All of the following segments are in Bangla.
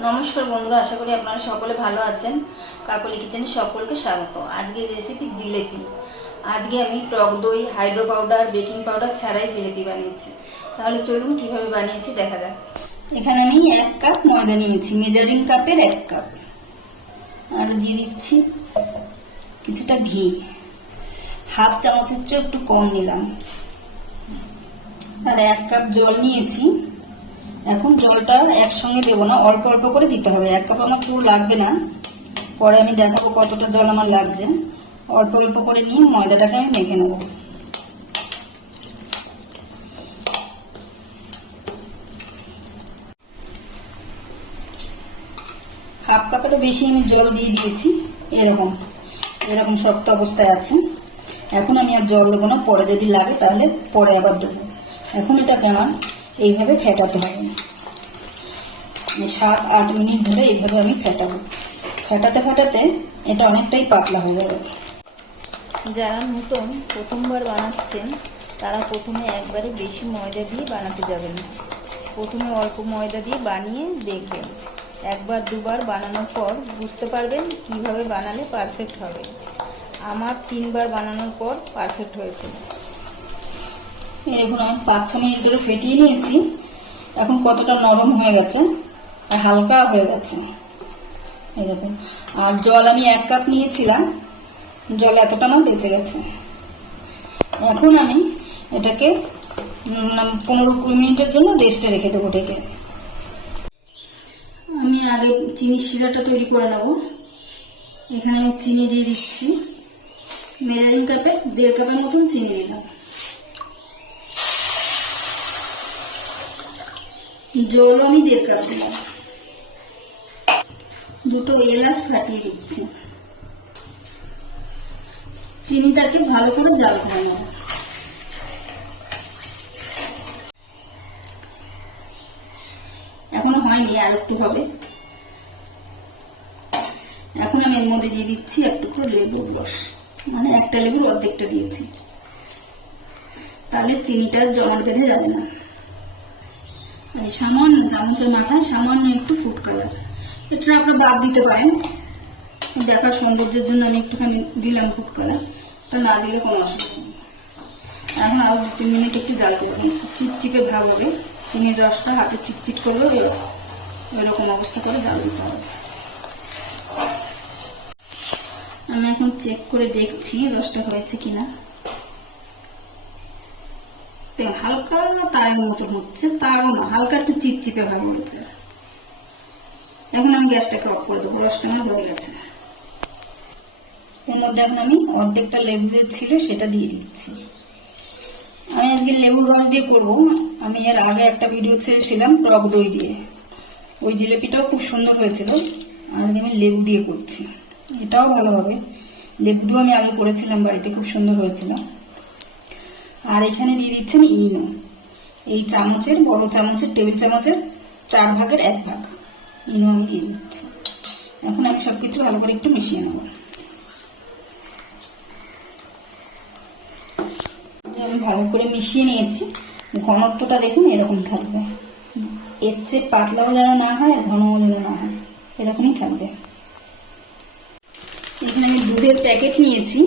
নমস্কার বন্ধুরা, আশা করি আপনারা সকলে ভালো আছেন। কাকলি কিচেনে সকলকে স্বাগত। আজকের রেসিপি জিলেপি। আজকে আমি টক দই, হাইড্রো পাউডার, বেকিং পাউডার ছাড়াই জিলেপি বানিয়েছি। তাহলে চলুন কিভাবে বানিয়েছি দেখা যাক। এখানে আমি 1 কাপ ময়দা নিয়েছি, মেজারিং কাপের 1 কাপ। আর দিয়ে দিচ্ছি কিছুটা ঘি, হাফ চামচের চেয়ে একটু কম নিলাম। আর 1 কাপ জল নিয়েছি। এখন জলটা একসঙ্গে দেবো না, অল্প অল্প করে দিতে হবে। 1 কাপ আমার পুরো লাগবে না, পরে আমি দেখাবো কতটা জল আমার লাগছে। অল্প অল্প করে নিয়ে ময়দাটাকে আমি মেখে নেব। হাফ কাপেরও বেশি আমি জল দিয়ে দিয়েছি। এরকম শক্ত অবস্থায় আছে। এখন আমি আর জল দেবো না, পরে যদি লাগে তাহলে পরে আবার দেবো। এখন এটাকে আমার এইভাবে ফেটাতে হবে। 7-8 মিনিট ধরে এইভাবে আমি ফেটাবো। ফেটাতে ফেটাতে এটা অনেকটাই পাতলা হয়ে যাবে। যারা নতুন প্রথমবার বানাচ্ছেন তারা প্রথমে একবারে বেশি ময়দা দিয়ে বানাতে যাবেন। প্রথমে অল্প ময়দা দিয়ে বানিয়ে দেখবেন। 1-2 বার বানানোর পর বুঝতে পারবেন কিভাবে বানালে পারফেক্ট হবে। আমার 3 বার বানানোর পর পারফেক্ট হয়েছে। এখন আমি 5-6 মিনিট ধরে ফেটিয়ে নিয়েছি। এখন কতটা নরম হয়ে গেছে, হালকা হয়ে গেছে এরকম। আর জল আমি 1 কাপ নিয়েছিলাম, জল এতটা না বেঁচে গেছে। এখন আমি এটাকে 15-20 মিনিটের জন্য রেস্টে রেখে দেবো ঢেকে। আমি আগে চিনির শিরাটা তৈরি করে নেব। এখানে আমি চিনি দিয়ে দিচ্ছি, মেজারিং কাপে 1.5 কাপের মতন চিনি দিলাম। জল আমি 1.5 কাপ দিলাম। 2টো এলাচ ফাটিয়ে দিচ্ছি। চিনিটাকে ভালো করে জাল করে নেব। এখনো হয়নি, আর একটু হবে। এখন আমি এর মধ্যে দিয়ে দিচ্ছি একটু করে লেবুর রস, মানে একটা লেবুর অর্ধেকটা দিয়েছি, তাহলে চিনিটা জমাট বেঁধে যাবে না। সামান্য চামচের মাথায় সামান্য একটু ফুড কালার, এটা আপনারা বাদ দিতে পারেন। দেখার সৌন্দর্যের জন্য আমি একটুখানি দিলাম ফুড কালার, এটা না দিলে কোনো অসুবিধা নেই। এখন আরো 2-3 মিনিট একটু জাল করবেন, চিপচিপে ভাব হবে। চিনির রসটা হাতে চিটচিট করবে, ওইরকম অবস্থা করে জাল দিতে হবে। আমি এখন চেক করে দেখছি রসটা হয়েছে কিনা। হালকা তারের মতো হচ্ছে, তারও না, হালকা একটু চিপচিপে ভাব হয়েছে। এখন আমি গ্যাসটাকে অফ করে দেবো, রসটা আমার হয়ে গেছে। এর মধ্যে এখন আমি অর্ধেকটা লেবু ছিল সেটা দিয়ে দিচ্ছি। আমি আজকে লেবুর রস দিয়ে করবো। আমি এর আগে একটা ভিডিও ছেড়েছিলাম টক দই দিয়ে, ওই জিলেপিটাও খুব সুন্দর হয়েছিল। আজকে আমি লেবু দিয়ে করছি, এটাও ভালো হবে। লেবু দিয়ে আমি আগে করেছিলাম বাড়িতে, খুব সুন্দর হয়েছিল। আর এখানে দিয়ে দিচ্ছি আমি ইনো। এই চামচের, বড় চামচের, টেবিল চামচের 4 ভাগের 1 ভাগ ইনো আমি দিয়ে দিচ্ছি। এখন আমি সবকিছু ভালো করে একটু মিশিয়ে নেব। আমি ভালো করে মিশিয়ে নিয়েছি। ঘনত্বটা দেখুন এরকম থাকবে, এর চেয়ে পাতলাও যেন না হয়, ঘনও যেন না হয়, এরকমই থাকবে। এখানে আমি দুধের প্যাকেট নিয়েছি।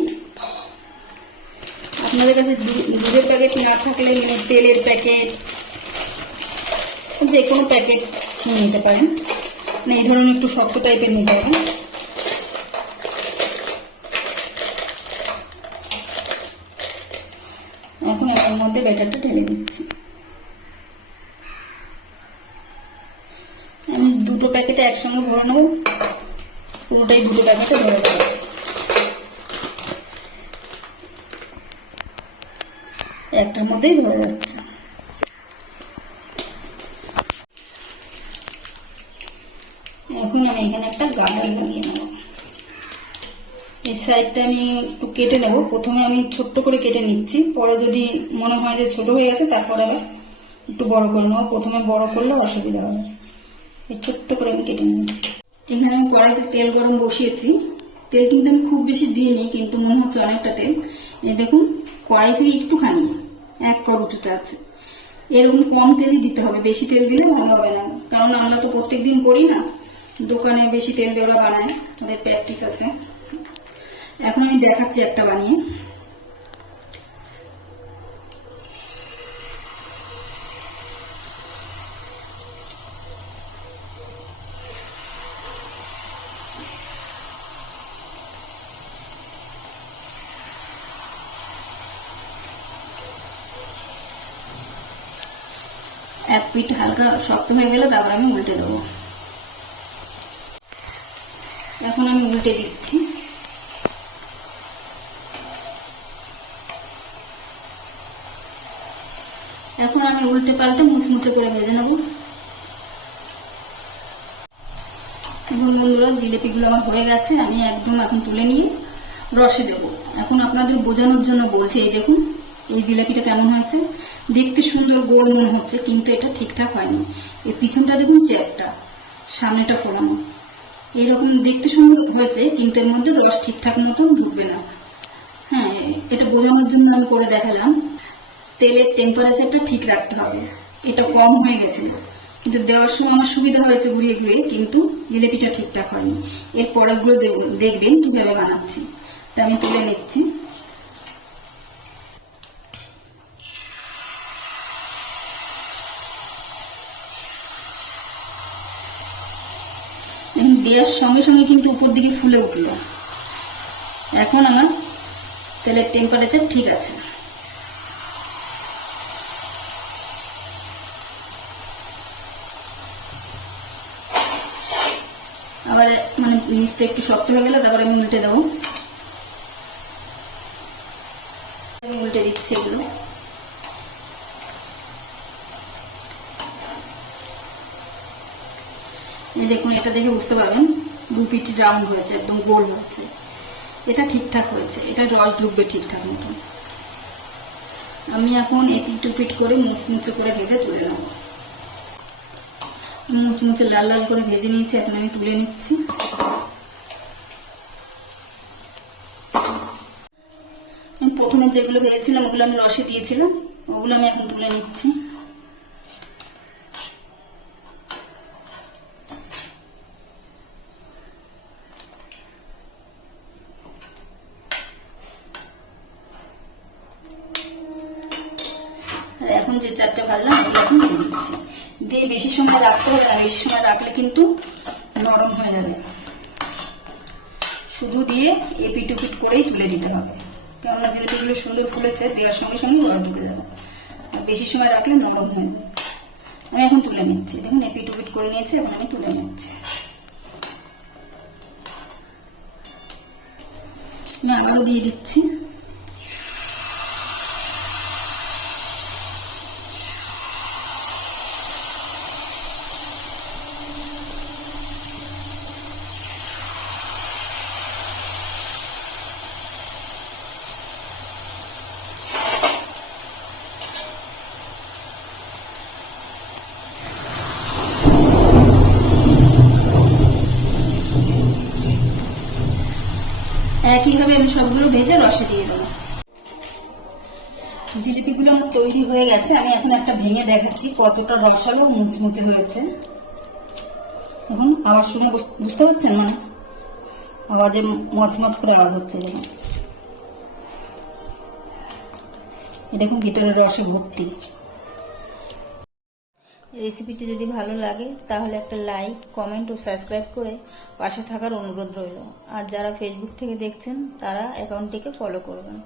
আপনাদের কাছে দুধের প্যাকেট না থাকলে তেলের প্যাকেট, যে কোনো প্যাকেট নিয়ে নিতে পারেন। এই ধরনের একটু শক্ত টাইপের নিতে হবে। এখন এর মধ্যে ব্যাটারটা ঢেলে দিচ্ছি। আমি 2টো প্যাকেটে একসঙ্গে ভরে নেব, পুরোটাই 2টো প্যাকেটে ভরে দেবো। একটার মধ্যেই ধরে যাচ্ছে। এখন আমি এখানে একটা গার্ডার লাগিয়ে নেব। এই সাইডটা আমি একটু কেটে নেব। প্রথমে আমি ছোট্ট করে কেটে নিচ্ছি, পরে যদি মনে হয় যে ছোট হয়ে গেছে তারপরে আবার একটু বড় করে নেবো। প্রথমে বড় করলে অসুবিধা হবে। এই ছোট্ট করে আমি কেটে নিচ্ছি। এখানে আমি কড়াইতে তেল গরম বসিয়েছি। তেল কিন্তু আমি খুব বেশি দিইনি, কিন্তু মনে হচ্ছে অনেকটা তেল। এই দেখুন, কড়াই থেকে একটুখানি 1 কড় উঁচুতে আছে। এরকম কম তেলই দিতে হবে, বেশি তেল দিলে ভালো হবে না। কারণ আমরা তো প্রত্যেকদিন করি না, দোকানে বেশি তেল দিয়ে ওরা বানায়, ওদের প্র্যাকটিস আছে। এখন আমি দেখাচ্ছি একটা বানিয়ে। এক পিঠ হালকা শক্ত হয়ে গেলে তারপর আমি উল্টে দেবো। এখন আমি উল্টে দিচ্ছি। এখন আমি উল্টে পাল্টে মুচমুচে করে ভেজে নেব। এখন বন্ধুরা জিলেপিগুলো আমার হয়ে গেছে, আমি একদম এখন তুলে নিয়ে রসে দেবো। এখন আপনাদের বোঝানোর জন্য বলছি, এই দেখুন এই জিলাপিটা কেমন হয়েছে। দেখতে সুন্দর গোল মনে হচ্ছে, কিন্তু এটা ঠিকঠাক হয়নি। এর পিছনটা দেখুন চ্যাপটা, সামনেটা ফোলানো। এরকম দেখতে সুন্দর হয়েছে, কিন্তু এর মধ্যে রস ঠিকঠাক মতো ঢুকবে না। হ্যাঁ, এটা বোঝানোর জন্য আমি করে দেখালাম। তেলের টেম্পারেচারটা ঠিক রাখতে হবে। এটা কম হয়ে গেছে, কিন্তু দেওয়ার সময় আমার সুবিধা হয়েছে ঘুরিয়ে ঘুরিয়ে, কিন্তু জিলেপিটা ঠিকঠাক হয়নি। এর পরেগুলো দেখবেন কিভাবে বানাচ্ছি। তা আমি তুলে নিচ্ছি। দেওয়ার সঙ্গে সঙ্গে কিন্তু উপর দিকে ফুলে উঠলো। এখন আমার তেলের টেম্পারেচার ঠিক আছে। আবার মানে নিচটা একটু শক্ত হয়ে গেলে তারপরে আমি উল্টে দেবো। আমি উল্টে দিচ্ছি এগুলো। দেখুন, এটা দেখে বুঝতে পারবেন দু পিঠ রাউন্ড হয়েছে, একদম গোল হচ্ছে। এটা ঠিকঠাক হয়েছে, এটা রস ঢুকবে ঠিকঠাক মতো। আমি এখন এপিট টুপিট করে মুচমুচে করে ভেজে তুলে নেব। মুচমুচে লাল লাল করে ভেজে নিয়েছি, এখন আমি তুলে নিচ্ছি। প্রথমে যেগুলো ভেজেছিলাম ওগুলো আমি রসে দিয়েছিলাম, ওগুলো আমি এখন তুলে নিচ্ছি। এখন যে চারটে ভাজলাম ওগুলো এখন দিয়ে দিচ্ছি। দিয়ে বেশি সময় রাখতে হবে না, বেশি সময় রাখলে কিন্তু নরম হয়ে যাবে। শুধু দিয়ে এপিট উপিট করেই তুলে দিতে হবে, কেননা জিলেপিগুলো সুন্দর ফুলেছে, দেওয়ার সঙ্গে সঙ্গে ওরা ঢুকে যাবে। আর বেশি সময় রাখলে নরম হয়ে যাবে। আমি এখন তুলে নিচ্ছি। দেখুন এপিট উপিট করে নিয়েছি, এখন আমি তুলে নিচ্ছি। আমি আবারও দিয়ে দিচ্ছি। একইভাবে আমি সবগুলো ভেজে রসে দিয়ে দেবো। জিলিপিগুলো আমার তৈরি হয়ে গেছে। আমি এখন একটা ভেঙে দেখাচ্ছি কতটা রসালো মুচমুচে হয়েছে। এখন আওয়াজ শুনে বুঝতে পারছেন, মানে আওয়াজে মচমচ করে আওয়াজ হচ্ছে। দেখুন ভিতরে রসে ভর্তি। রেসিপিটি যদি ভালো লাগে তাহলে একটা লাইক, কমেন্ট ও সাবস্ক্রাইব করে পাশে থাকার অনুরোধ রইল। আর যারা ফেসবুক থেকে দেখছেন তারা অ্যাকাউন্টটিকে ফলো করবেন।